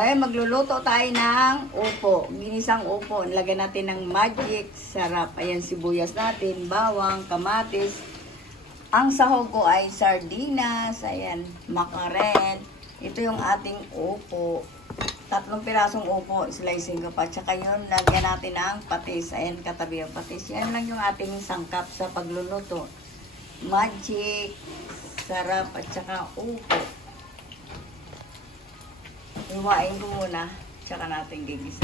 ngayon magluluto tayo ng upo. Ginisang upo. Lagyan natin ng magic sarap. Ayan, sibuyas natin, bawang, kamatis. Ang sahog ko ay sardinas. Ayan, makarel. Ito yung ating upo. 3 pirasong upo. Slicing ko pa. Tsaka yun, lagyan natin ng patis. Ayan, katabi yung patis. Yan lang yung ating sangkap sa pagluluto. Magic sarap at tsaka upo. Iwain ko muna, tsaka natin gigisa.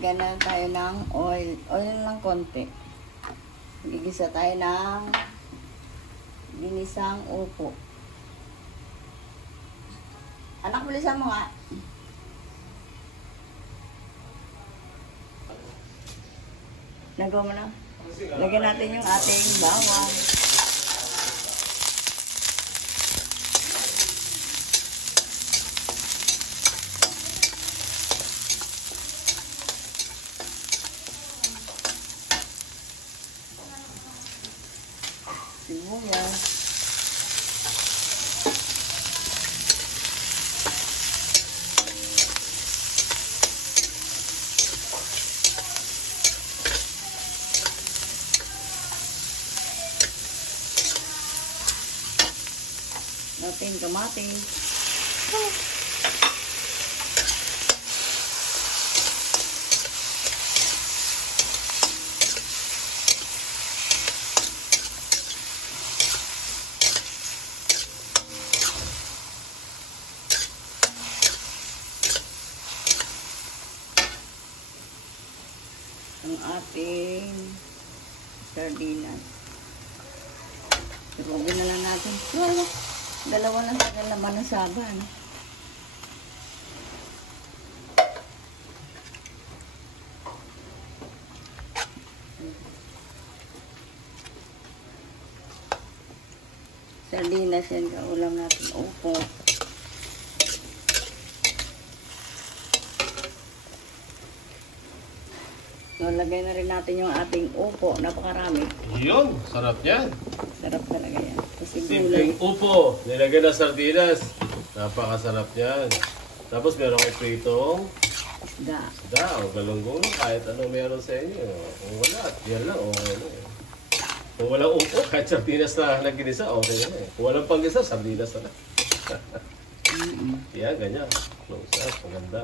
Gana tayo ng oil. Oil lang konti. Gigisa tayo ng ginisang upo. Anak, bilisan mo nga. Nagawa mo na. Lagyan natin yung ating bawang. Sibuyas. Natin kamatis. Ang ating sardinas. Irobin na lang natin. Wala. Dalawa na sa laman ng saban. Sardinas yan, kaulam natin. Upo. Lagay na rin natin yung ating upo. Napakarami. Yun, sarap yan. Sarap talaga yan. Kasi Simpleng upo, nilagay na sardinas. Napakasarap yan. Tapos meron kang pritong isda. isda o galunggong, kahit ano meron sa inyo. Kung wala, yan lang, okay na eh. Kung walang upo, kahit sardinas na nagginisa, okay na eh. Kung walang panggisa, sardinas na. Yan, ganyan. Close up, maganda.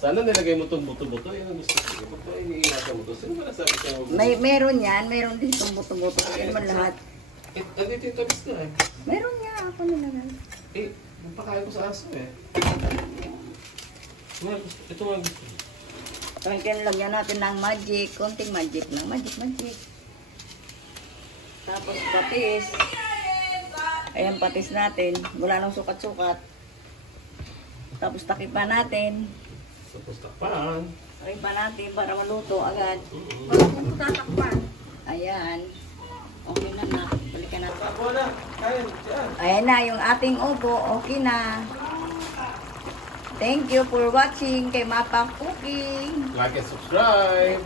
Sana nilagay mo itong buto-buto. Yan ang gusto ko. Ba't ba iniingatan mo ito? Sino ba nasabi sa'yo? Meron yan. Meron din itong buto-buto. Yan man lahat. Andito yung tabis na eh. Meron nga. Ako na lang. Nagpakain ko sa aso eh. Ito nga gusto. Tangkin, lagyan natin ng magic. Konting magic lang. Magic. Tapos patis. Ayan, patis natin. Wala nang sukat-sukat. Tapos takipan natin. Tapos takpan. Takipan natin para maluto agad. Bakit tatakpan? Ayan. Okay na na. Balikan natin. Takpan na. Kain. Ayan na, yung ating upo. Okay na. Thank you for watching kay Mapa Cooking. Like and subscribe.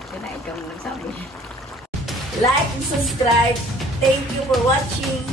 Okay na, ikaw mo sabi. Like and subscribe. Thank you for watching.